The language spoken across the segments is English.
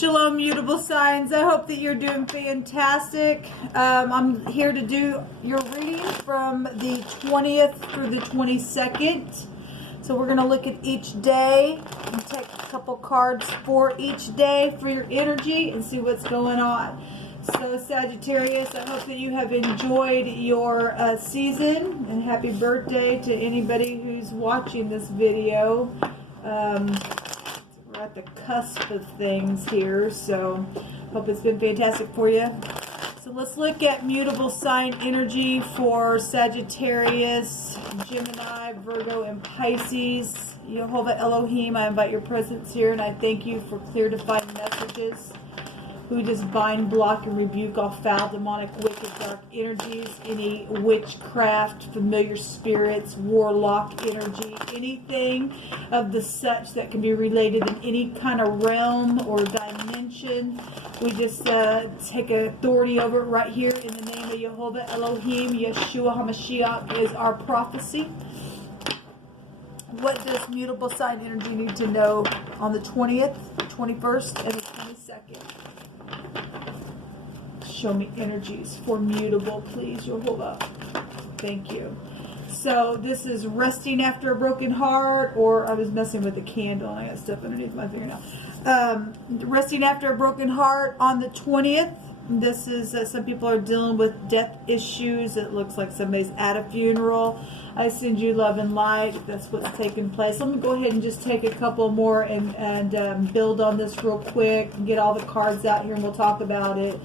Shalom, mutable signs. I hope that you're doing fantastic. I'm here to do your reading from the 20th through the 22nd. So we're going to look at each day and take a couple cards for each day for your energy and see what's going on. So Sagittarius, I hope that you have enjoyed your season, and happy birthday to anybody who's watching this video. We're at the cusp of things here, so hope it's been fantastic for you. So let's look at mutable sign energy for Sagittarius, Gemini, Virgo, and Pisces. Jehovah Elohim, I invite your presence here, and I thank you for clear, defined messages. We just bind, block, and rebuke all foul, demonic, wicked, dark energies, any witchcraft, familiar spirits, warlock energy, anything of the such that can be related in any kind of realm or dimension. We just take authority over it right here in the name of Jehovah Elohim. Yeshua HaMashiach is our prophecy. What does mutable sign energy need to know on the 20th, 21st, and the 22nd? Show me energies for mutable, please, Jehovah. Thank you. So this is resting after a broken heart, or I was messing with the candle and I got stuff underneath my fingernail. Resting after a broken heart on the 20th. This is, some people are dealing with death issues. It looks like somebody's at a funeral. I send you love and light. That's what's taking place. Let me go ahead and just take a couple more and build on this real quick and get all the cards out here and we'll talk about it.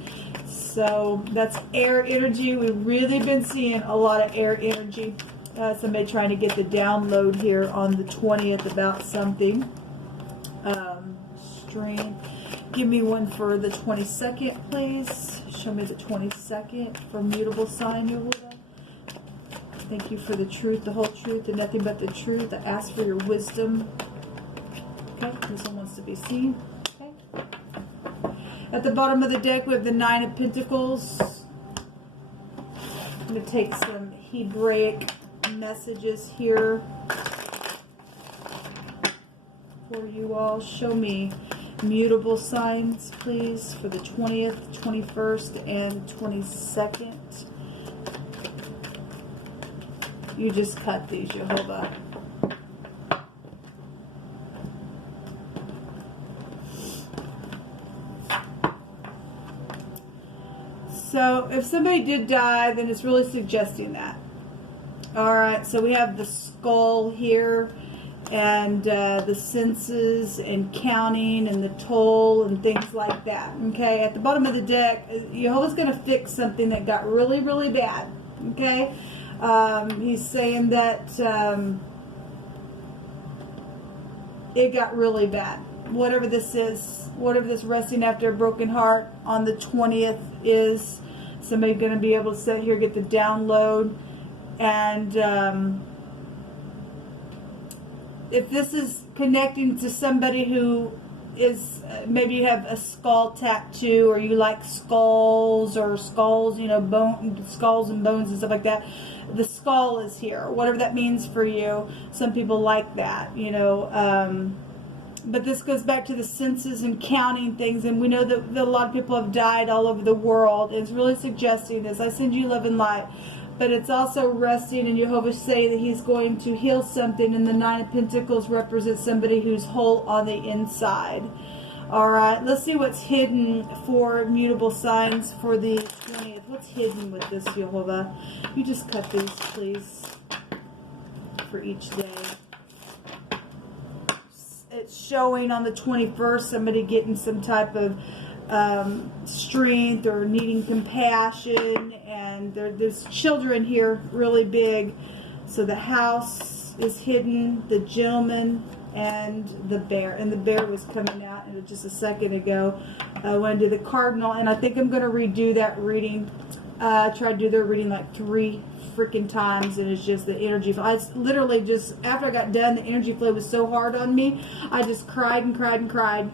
So that's air energy. We've really been seeing a lot of air energy. Somebody trying to get the download here on the 20th about something. Strength. Give me one for the 22nd, please. Show me the 22nd for mutable sign, Yehuda. Thank you for the truth, the whole truth, and nothing but the truth. I ask for your wisdom. Okay, this one wants to be seen. Okay. At the bottom of the deck, we have the Nine of Pentacles. I'm going to take some Hebraic messages here for you all. Show me mutable signs, please, for the 20th, 21st, and 22nd. You just cut these, Jehovah. So if somebody did die, then it's really suggesting that. Alright, so we have the skull here, and the senses and counting and the toll and things like that. Okay, at the bottom of the deck, Jehovah's going to fix something that got really, really bad. Okay, he's saying that it got really bad. Whatever this is, whatever this resting after a broken heart on the 20th is, somebody going to be able to sit here, get the download, and if this is connecting to somebody who is, maybe you have a skull tattoo, or you like skulls, or skulls, you know, skulls and bones and stuff like that. The skull is here, whatever that means for you. Some people like that, you know. But this goes back to the senses and counting things, and we know that a lot of people have died all over the world. It's really suggesting this. I send you love and light. But it's also resting, and Jehovah say that he's going to heal something, and the Nine of Pentacles represents somebody who's whole on the inside. Alright, let's see what's hidden for mutable signs for the 20th. What's hidden with this, Jehovah? You just cut these, please, for each day. It's showing on the 21st, somebody getting some type of strength or needing compassion, and there's children here really big. So the house is hidden, the gentleman, and the bear. And the bear was coming out just a second ago. I went to the cardinal, and I think I'm going to redo that reading. I tried to do their reading like 3 freaking times, and it's just the energy. I literally just, after I got done, the energy flow was so hard on me. I just cried and cried and cried.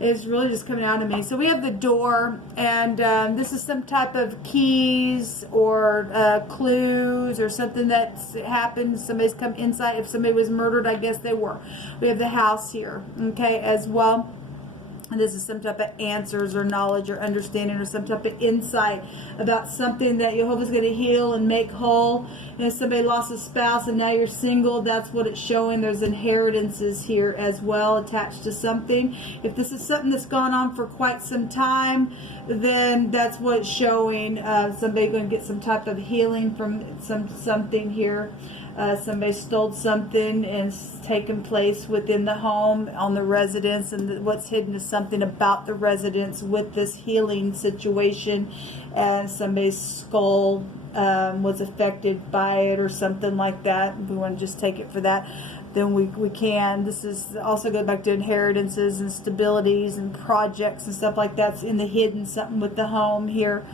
It's really just coming out of me. So we have the door, and this is some type of keys or clues or something that's happened. Somebody's come inside. If somebody was murdered, I guess they were. We have the house here, okay, as well. And this is some type of answers or knowledge or understanding or some type of insight about something that Jehovah's going to heal and make whole. And if somebody lost a spouse and now you're single, that's what it's showing. There's inheritances here as well attached to something. If this is something that's gone on for quite some time, then that's what it's showing. Somebody going to get some type of healing from something here. Somebody stole something and it's taken place within the home on the residence, and what's hidden is something about the residence with this healing situation, and somebody's skull was affected by it or something like that. If we want to just take it for that, then we can. This is also goes back to inheritances and stabilities and projects and stuff like that's in the hidden, something with the home here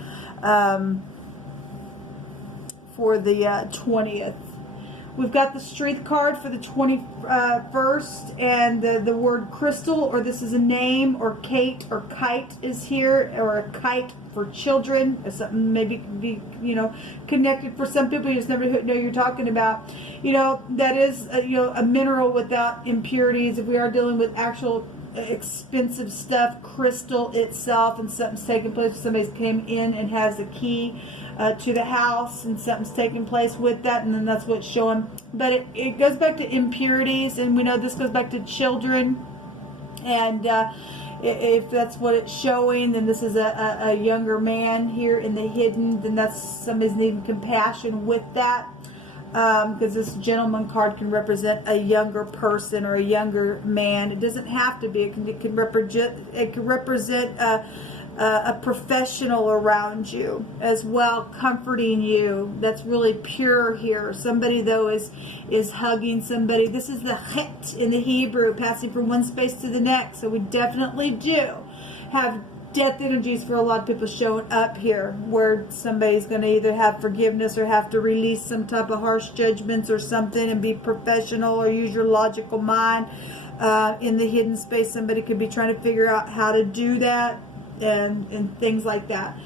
for the 20th. We've got the Strength card for the 21st, and the word crystal, or this is a name, or Kate or kite is here, or a kite for children, or something maybe be, connected for some people. You just never know you're talking about. That is, a mineral without impurities. If we are dealing with actual expensive stuff, crystal itself, and something's taking place, somebody's came in and has the key to the house, and something's taking place with that, and then that's what's showing. But it goes back to impurities, and we know this goes back to children, and if that's what it's showing, then this is a younger man here in the hidden, then that's somebody's needing compassion with that, because this gentleman card can represent a younger person or a younger man. It doesn't have to be. It can represent a professional around you as well, comforting you. That's really pure here. Somebody though is hugging somebody. This is the het in the Hebrew, passing from one space to the next. So we definitely do have death energies for a lot of people showing up here, where somebody's going to either have forgiveness or have to release some type of harsh judgments or something, and be professional or use your logical mind. In the hidden space, somebody could be trying to figure out how to do that, and things like that.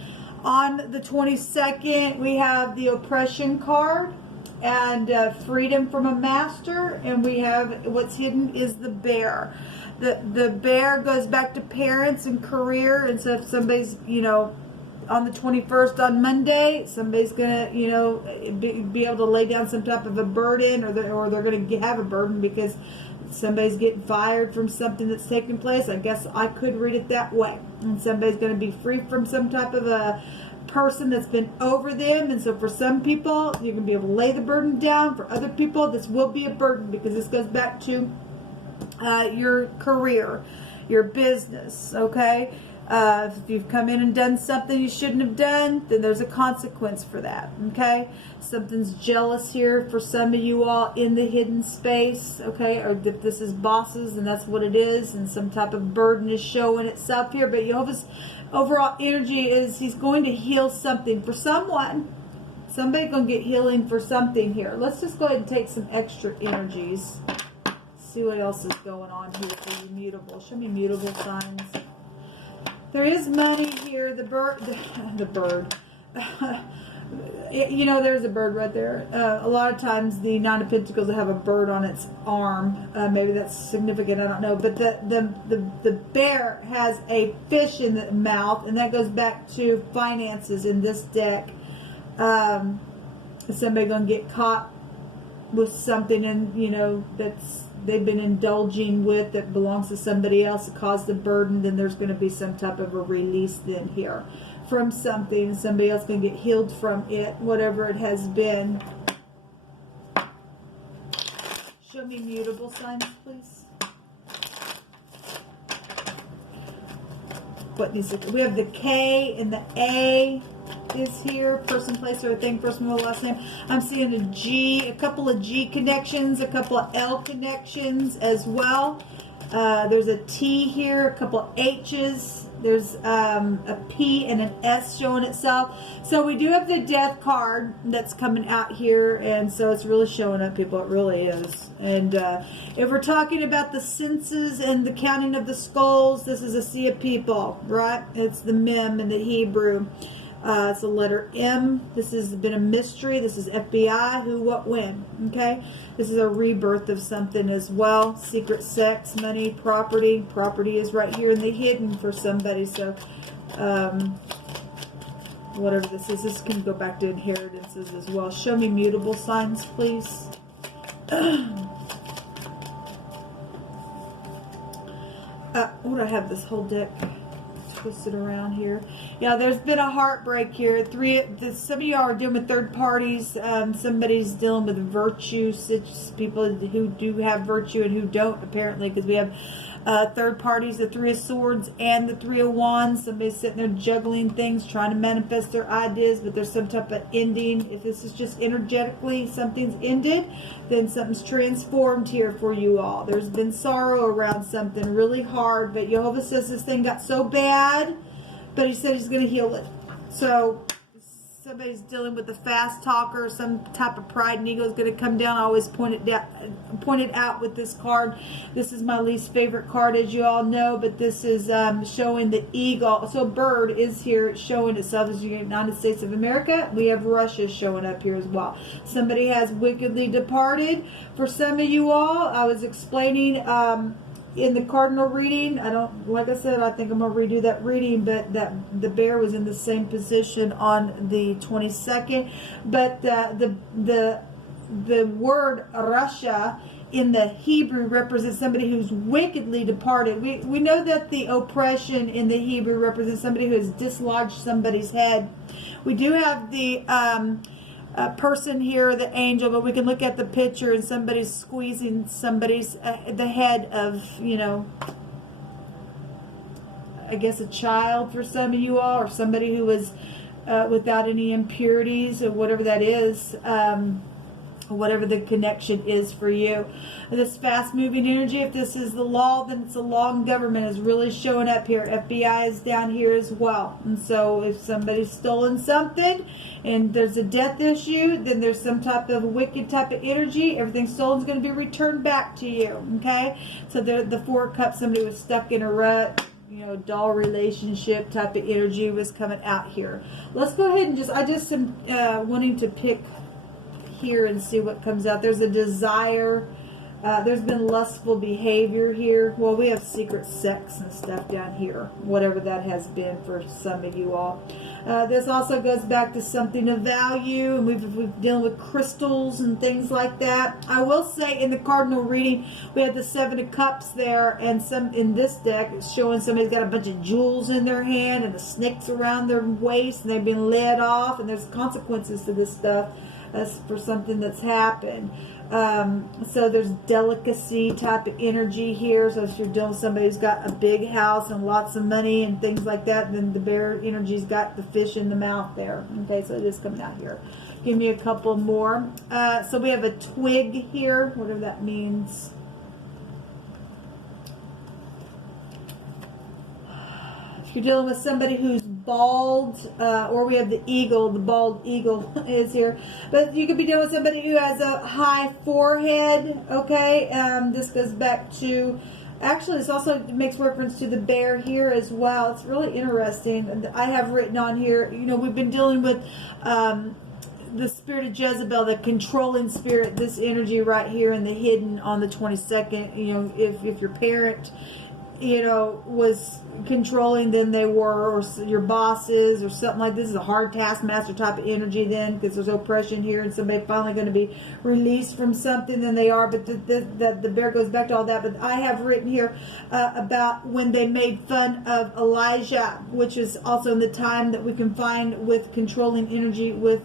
On the 22nd, we have the oppression card and freedom from a master, and we have what's hidden is the bear. The bear goes back to parents and career, and so if somebody's on the 21st on Monday, somebody's gonna be able to lay down some type of a burden, or they're gonna have a burden because somebody's getting fired from something that's taking place. I guess I could read it that way. And somebody's going to be free from some type of a person that's been over them. And so for some people, you're going to be able to lay the burden down. For other people, this will be a burden, because this goes back to your career, your business, okay? If you've come in and done something you shouldn't have done, then there's a consequence for that, okay? Something's jealous here for some of you all in the hidden space, okay? Or if this is bosses, and that's what it is, and some type of burden is showing itself here. But Jehovah's overall energy is he's going to heal something for someone. Somebody's going to get healing for something here. Let's just go ahead and take some extra energies. See what else is going on here for you mutable. Show me mutable signs. There is money here. The bird. There's a bird right there. A lot of times the Nine of Pentacles will have a bird on its arm. Maybe that's significant. I don't know. But the bear has a fish in the mouth, and that goes back to finances in this deck. Somebody gonna get caught with something, and that's they've been indulging with that belongs to somebody else that caused the burden. Then there's going to be some type of a release then here from something. Somebody else going to get healed from it, whatever it has been. Show me mutable signs, please. What needs to, we have the K and the A is here. Person, place, or a thing. First name, last name. I'm seeing a G, a couple of G connections, a couple of L connections as well. There's a T here, a couple of H's. There's a P and an S showing itself. So we do have the death card that's coming out here, and so it's really showing up, people. It really is. And if we're talking about the senses and the counting of the skulls, this is a sea of people, right? It's the mem in the Hebrew. It's a letter M. This has been a mystery. This is FBI, who, what, when. Okay? This is a rebirth of something as well. Secret sex, money, property. Property is right here in the hidden for somebody. So, whatever this is, this can go back to inheritances as well. Show me mutable signs, please. What do I have this whole deck twisted around here? Yeah, there's been a heartbreak here. Some of y'all are dealing with third parties. Somebody's dealing with virtue. People who do have virtue and who don't, apparently, because we have third parties, the Three of Swords and the Three of Wands. Somebody's sitting there juggling things, trying to manifest their ideas, but there's some type of ending. If this is just energetically, something's ended, then something's transformed here for you all. There's been sorrow around something really hard, but Jehovah says this thing got so bad, but he said he's going to heal it. So somebody's dealing with a fast talker, some type of pride and ego is going to come down. I always point it out with this card. This is my least favorite card, as you all know, but this is showing the eagle. So bird is here showing itself as the United States of America. We have Russia showing up here as well. Somebody has wickedly departed. For some of you all, I was explaining in the cardinal reading, like I said, I think I'm going to redo that reading, but that the bear was in the same position on the 22nd. But the word Russia in the Hebrew represents somebody who's wickedly departed. We know that the oppression in the Hebrew represents somebody who has dislodged somebody's head. We do have the person here, the angel, but we can look at the picture and somebody's squeezing somebody's the head of, I guess a child for some of you all, or somebody who was without any impurities or whatever that is, whatever the connection is for you. This fast moving energy, if this is the law, then it's a law, and government is really showing up here. FBI is down here as well. And so if somebody's stolen something and there's a death issue, then there's some type of wicked type of energy. Everything stolen is going to be returned back to you. Okay? So the Four of Cups, somebody was stuck in a rut, dull relationship type of energy was coming out here. Let's go ahead and I just am wanting to pick here and see what comes out. There's a desire. There's been lustful behavior here. Well, we have secret sex and stuff down here, whatever that has been for some of you all. This also goes back to something of value, and we've dealing with crystals and things like that. I will say in the cardinal reading, we had the Seven of Cups there, and some in this deck it's showing somebody's got a bunch of jewels in their hand and the snakes around their waist, and they've been led off, and there's consequences to this stuff. That's for something that's happened. So there's delicacy type of energy here. So if you're dealing with somebody who's got a big house and lots of money and things like that, then the bear energy's got the fish in the mouth there. Okay, so it is coming out here. Give me a couple more. So we have a twig here, whatever that means. If you're dealing with somebody who's bald, or we have the eagle, the bald eagle is here. But you could be dealing with somebody who has a high forehead, okay? This goes back to, actually this also makes reference to the bear here as well. It's really interesting. I have written on here, we've been dealing with the spirit of Jezebel, the controlling spirit, this energy right here in the hidden on the 22nd. If your parent was controlling than they were, or your bosses or something like this is a hard taskmaster type of energy then, because there's oppression here and somebody finally going to be released from something than they are. But the bear goes back to all that. But I have written here about when they made fun of Elijah, which is also in the time that we can find with controlling energy with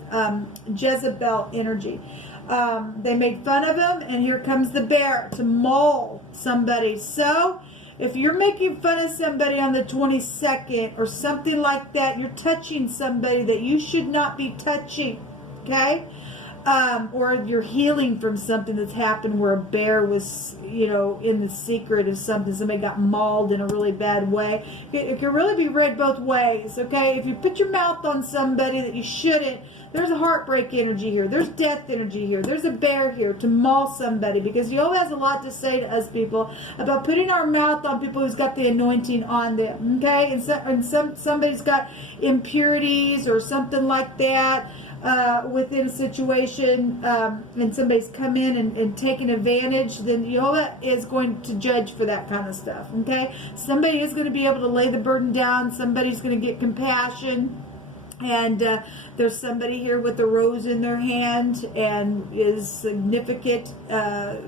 Jezebel energy. They made fun of him, and here comes the bear to maul somebody. So if you're making fun of somebody on the 22nd or something like that, you're touching somebody that you should not be touching, okay? Or you're healing from something that's happened where a bear was, you know, in the secret of something. Somebody got mauled in a really bad way. It can really be read both ways, okay? If you put your mouth on somebody that you shouldn't, there's a heartbreak energy here. There's death energy here. There's a bear here to maul somebody, because Yo has a lot to say to us people about putting our mouth on people who's got the anointing on them, okay? And somebody's got impurities or something like that within a situation, and somebody's come in and taken advantage, then Jehovah is going to judge for that kind of stuff, okay? Somebody is going to be able to lay the burden down. Somebody's going to get compassion. And there's somebody here with a rose in their hand and is a significant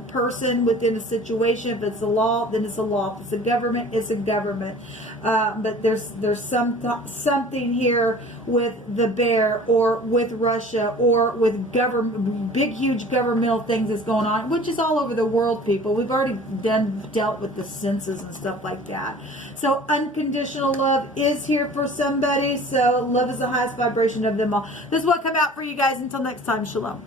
person within a situation. If it's a law, then it's a law. If it's a government, it's a government. But there's something here with the bear, or with Russia, or with government, big, huge governmental things that's going on, which is all over the world, people. We've already dealt with the census and stuff like that. So unconditional love is here for somebody. So love is the highest vibration of them all. This is what come out for you guys. Until next time, shalom.